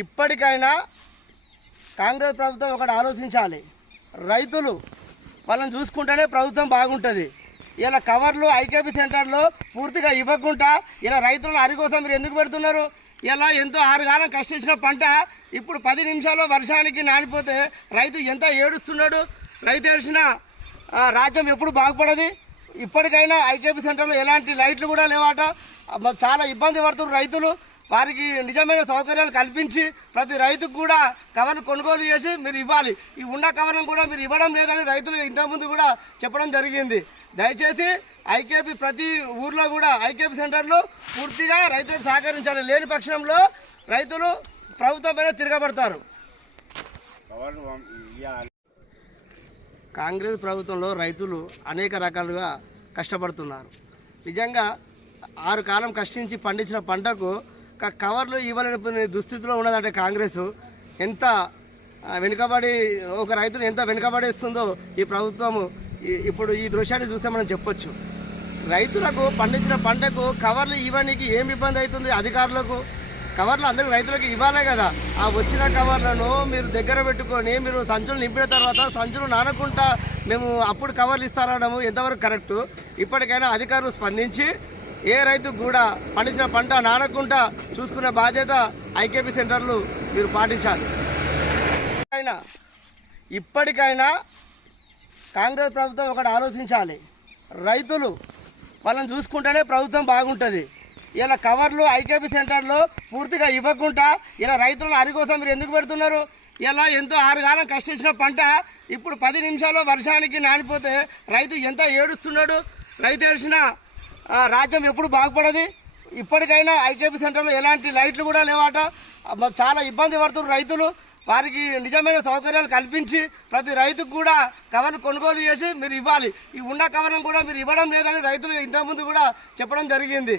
ఇప్పటికైనా కాంగ్రెస్ ప్రభుత్వం ఒకటి ఆలోచించాలి. రైతులు వాళ్ళని చూసుకుంటేనే ప్రభుత్వం బాగుంటుంది. ఇలా కవర్లు ఐకేపీ సెంటర్లో పూర్తిగా ఇవ్వకుండా ఇలా రైతులను అరికోసం మీరు ఎందుకు పెడుతున్నారు? ఇలా ఎంతో 6 కాలం కష్టించిన పంట ఇప్పుడు 10 నిమిషాల్లో వర్షానికి నానిపోతే రైతు ఎంత ఏడుస్తున్నాడు. రైతు ఏడ్చిన రాజ్యం ఎప్పుడు బాగుపడది. ఇప్పటికైనా ఐకేపీ సెంటర్లో ఎలాంటి లైట్లు కూడా లేవాట. చాలా ఇబ్బంది పడుతున్నారు రైతులు. వారికి నిజమైన సౌకర్యాలు కల్పించి ప్రతి రైతుకు కూడా కవర్లు కొనుగోలు చేసి మీరు ఇవ్వాలి. ఈ ఉన్న కవర్లను కూడా మీరు ఇవ్వడం లేదని రైతులు ఇంతకుముందు కూడా చెప్పడం జరిగింది. దయచేసి ఐకేపీ ప్రతి ఊర్లో కూడా ఐకేపీ సెంటర్లు పూర్తిగా రైతులకు సహకరించాలి. లేని పక్షంలో రైతులు ప్రభుత్వం పైన తిరగబడతారు. కాంగ్రెస్ ప్రభుత్వంలో రైతులు అనేక రకాలుగా కష్టపడుతున్నారు. నిజంగా 6 కాలం కష్టించి పండించిన పంటకు కవర్లు ఇవ్వలేని దుస్థితిలో ఉన్నదంటే కాంగ్రెస్ ఎంత వెనుకబడి ఒక రైతును ఎంత వెనుకబడేస్తుందో ఈ ప్రభుత్వము ఇప్పుడు ఈ దృశ్యాన్ని చూస్తే మనం చెప్పొచ్చు. రైతులకు పండించిన పంటకు కవర్లు ఇవ్వడానికి ఏమి ఇబ్బంది అవుతుంది? అధికారులకు కవర్లు అందరికీ రైతులకు ఇవ్వాలే కదా. ఆ వచ్చిన కవర్లను మీరు దగ్గర పెట్టుకొని మీరు సంచులు నింపిన తర్వాత సంచులు నానకుండా మేము అప్పుడు కవర్లు ఇస్తారనడము ఎంతవరకు కరెక్టు? ఇప్పటికైనా అధికారులు స్పందించి ఏ రైతుకు కూడా పండించిన పంట నానకుండా చూసుకునే బాధ్యత ఐకేపీ సెంటర్లు మీరు పాటించాలి. ఇప్పటికైనా కాంగ్రెస్ ప్రభుత్వం ఒకటి ఆలోచించాలి. రైతులు వాళ్ళని చూసుకుంటేనే ప్రభుత్వం బాగుంటుంది. ఇలా కవర్లు ఐకేపీ సెంటర్లో పూర్తిగా ఇవ్వకుండా ఇలా రైతులను అరికోసం మీరు ఎందుకు పెడుతున్నారు? ఇలా ఎంతో 6 కాలం కష్టించిన పంట ఇప్పుడు 10 నిమిషాల్లో వర్షానికి నానిపోతే రైతు ఎంత ఏడుస్తున్నాడు. రైతు ఏడ్చిన రాజ్యం ఎప్పుడు బాగుపడది. ఇప్పటికైనా ఐకేపీ సెంటర్లో ఎలాంటి లైట్లు కూడా లేవాట. చాలా ఇబ్బంది పడుతున్నారు రైతులు. వారికి నిజమైన సౌకర్యాలు కల్పించి ప్రతి రైతుకు కూడా కవర్లు కొనుగోలు చేసి మీరు ఇవ్వాలి. ఈ ఉన్న కవర్లను కూడా మీరు ఇవ్వడం లేదని రైతులు ఇంతకుముందు కూడా చెప్పడం జరిగింది.